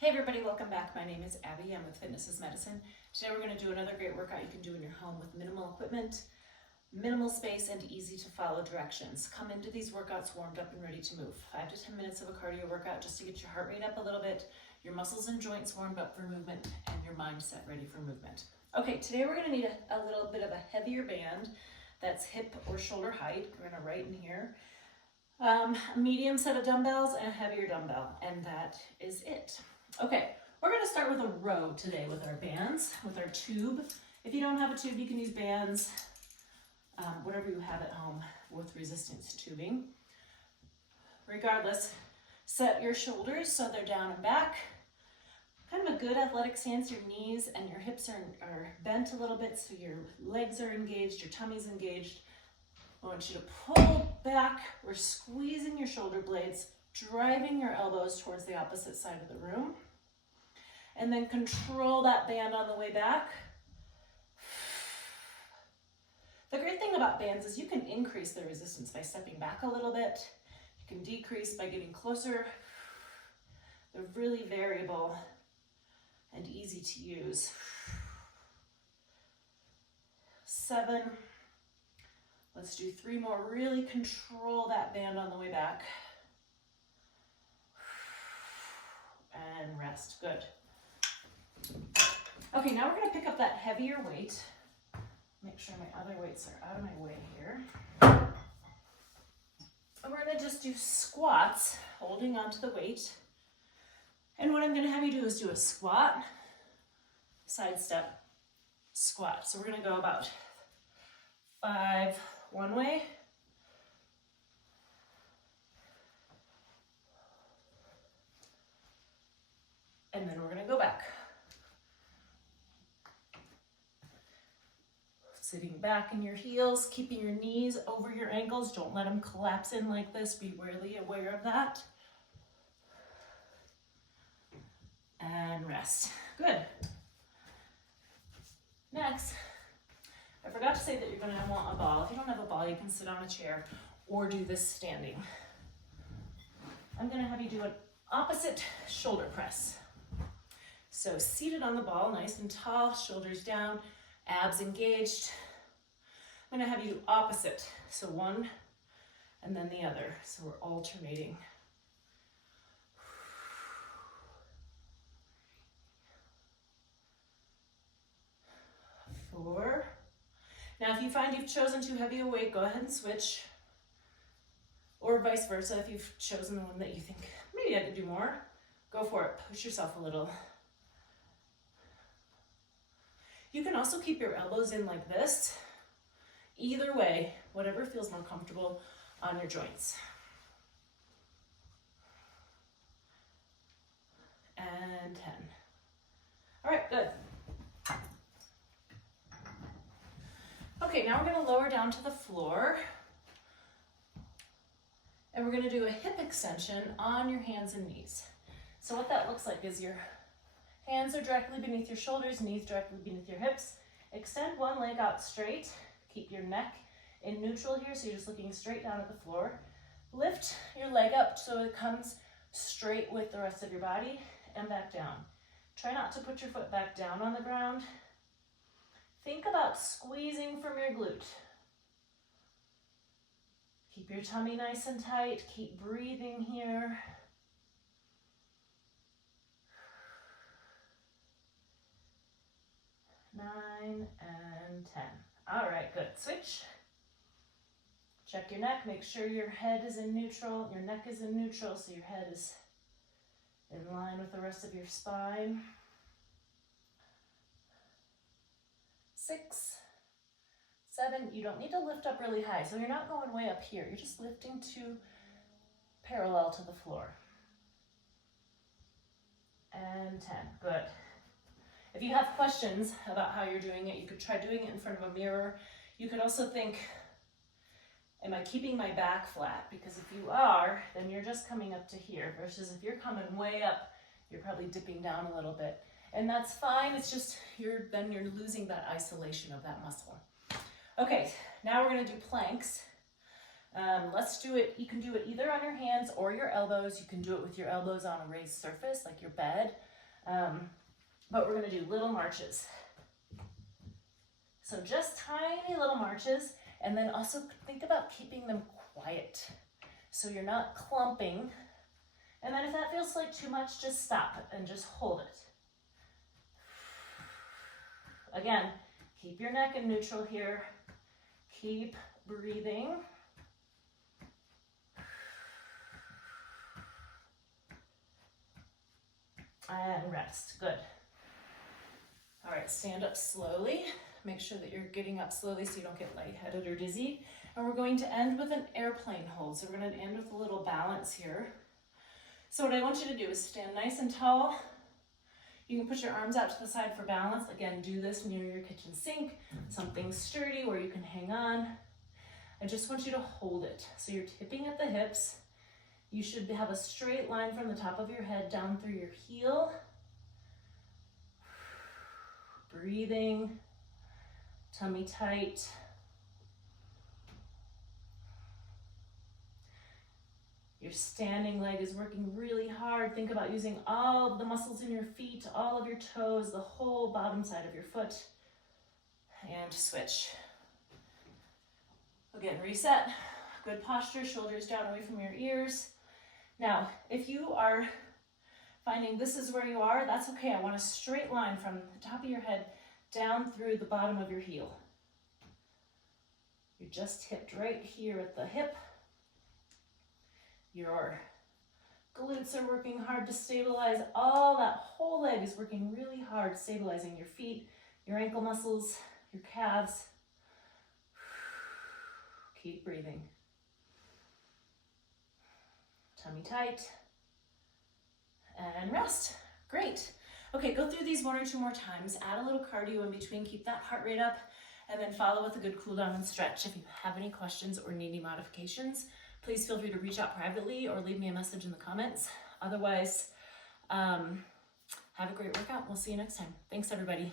Hey everybody, welcome back. My name is Abby. I'm with Fitness is Medicine. Today we're going to do another great workout you can do in your home with minimal equipment, minimal space, and easy to follow directions. Come into these workouts warmed up and ready to move. 5 to 10 minutes of a cardio workout just to get your heart rate up a little bit, your muscles and joints warmed up for movement, and your mindset ready for movement. Okay, today we're going to need a little bit of a heavier band that's hip or shoulder height. We're going to write in here. A medium set of dumbbells and a heavier dumbbell, and that is it. Okay, we're going to start with a row today with our bands, with our tube. If you don't have a tube, you can use bands, whatever you have at home with resistance tubing. Regardless, set your shoulders so they're down and back. Kind of a good athletic stance. Your knees and your hips are bent a little bit so your legs are engaged, your tummy's engaged. I want you to pull back. We're squeezing your shoulder blades, driving your elbows towards the opposite side of the room. And then control that band on the way back. The great thing about bands is you can increase the resistance by stepping back a little bit. You can decrease by getting closer. They're really variable and easy to use. 7. Let's do 3 more. Really control that band on the way back. And rest. Good. Okay, now we're going to pick up that heavier weight. Make sure my other weights are out of my way here. And we're going to just do squats, holding onto the weight. And what I'm going to have you do is do a squat, side step, squat. So we're going to go about 5 one way, and then we're going to go back. Sitting back in your heels, keeping your knees over your ankles. Don't let them collapse in like this. Be really aware of that. And rest. Good. Next, I forgot to say that you're going to want a ball. If you don't have a ball, you can sit on a chair or do this standing. I'm going to have you do an opposite shoulder press. So seated on the ball, nice and tall, shoulders down, abs engaged. I'm going to have you do opposite. So one and then the other. So we're alternating. 4. Now, if you find you've chosen too heavy a weight, go ahead and switch. Or vice versa, if you've chosen the one that you think, maybe I could do more, go for it. Push yourself a little. You can also keep your elbows in like this. Either way, whatever feels more comfortable on your joints. And 10. All right, good. Okay, now we're going to lower down to the floor. And we're going to do a hip extension on your hands and knees. So what that looks like is your hands are directly beneath your shoulders, knees directly beneath your hips. Extend one leg out straight. Keep your neck in neutral here, so you're just looking straight down at the floor. Lift your leg up so it comes straight with the rest of your body and back down. Try not to put your foot back down on the ground. Think about squeezing from your glute. Keep your tummy nice and tight. Keep breathing here. Nine and 10. All right, good. Switch. Check your neck. Make sure your head is in neutral. Your neck is in neutral, so your head is in line with the rest of your spine. 6, 7. You don't need to lift up really high, so you're not going way up here. You're just lifting to parallel to the floor. And 10. Good. If you have questions about how you're doing it, you could try doing it in front of a mirror. You could also think, am I keeping my back flat? Because if you are, then you're just coming up to here, versus if you're coming way up, you're probably dipping down a little bit. And that's fine, it's just then you're losing that isolation of that muscle. Okay, now we're going to do planks. Let's do it. You can do it either on your hands or your elbows. You can do it with your elbows on a raised surface like your bed. But we're gonna do little marches. So just tiny little marches, and then also think about keeping them quiet. So you're not clumping. And then if that feels like too much, just stop and just hold it. Again, keep your neck in neutral here. Keep breathing. And rest, good. All right, stand up slowly. Make sure that you're getting up slowly so you don't get lightheaded or dizzy. And we're going to end with an airplane hold. So we're gonna end with a little balance here. So what I want you to do is stand nice and tall. You can put your arms out to the side for balance. Again, do this near your kitchen sink, something sturdy where you can hang on. I just want you to hold it. So you're tipping at the hips. You should have a straight line from the top of your head down through your heel. Breathing, tummy tight. Your standing leg is working really hard. Think about using all of the muscles in your feet, all of your toes, the whole bottom side of your foot. And switch. Again, reset. Good posture, shoulders down away from your ears. Now, if you are finding this is where you are, that's okay. I want a straight line from the top of your head down through the bottom of your heel. You're just hipped right here at the hip. Your glutes are working hard to stabilize. All that whole leg is working really hard, stabilizing your feet, your ankle muscles, your calves. Keep breathing. Tummy tight. And rest. Great. Okay, go through these 1 or 2 more times. Add a little cardio in between. Keep that heart rate up. And then follow with a good cool down and stretch. If you have any questions or need any modifications, please feel free to reach out privately or leave me a message in the comments. Otherwise, have a great workout. We'll see you next time. Thanks, everybody.